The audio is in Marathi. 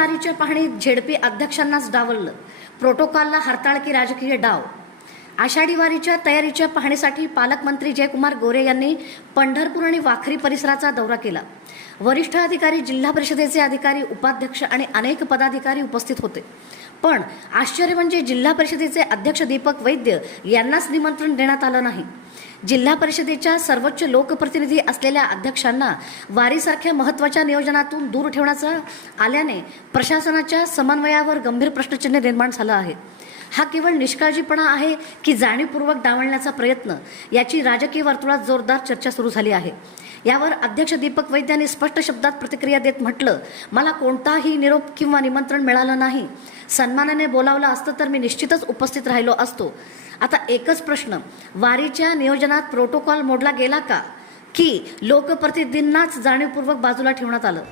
वारीच्या पाहणीत झेडपी अध्यक्षांनाच डावललं, प्रोटोकॉलला हरताळ राजकीय डाव। आषाढी वारीच्या तयारीच्या पाहणीसाठी पालकमंत्री जयकुमार गोरे यांनी पंढरपूर आणि वाखरी परिसराचा दौरा केला। वरिष्ठ अधिकारी, जिल्हा परिषदेचे अधिकारी, उपाध्यक्ष आणि अनेक पदाधिकारी उपस्थित होते। पण आश्चर्य म्हणजे जिल्हा परिषदेचे अध्यक्ष दीपक वैद्य यांनाच निमंत्रण देण्यात आलं नाही। जिल्हा परिषदेच्या सर्वोच्च लोकप्रतिनिधी असलेल्या अध्यक्षांना वारीसारख्या महत्त्वाच्या नियोजनातून दूर ठेवण्यात आल्याने प्रशासनाच्या समन्वयावर गंभीर प्रश्नचिन्ह निर्माण झालं आहे। हा केवळ निष्काळजीपणा आहे की जाणीवपूर्वक डावलण्याचा प्रयत्न, याची राजकीय वर्तुळात जोरदार चर्चा सुरू झाली आहे। यावर अध्यक्ष दीपक वैद्य यांनी स्पष्ट शब्दात प्रतिक्रिया देत म्हटलं, मला कोणताही निरोप किंवा निमंत्रण मिळालं नाही। सन्मानाने बोलावलं असतं तर मी निश्चितच उपस्थित राहिलो असतो। आता एकच प्रश्न, वारीच्या नियोजनात प्रोटोकॉल मोडला गेला का, की लोकप्रतिनिधींनाच जाणीवपूर्वक बाजूला ठेवण्यात आलं?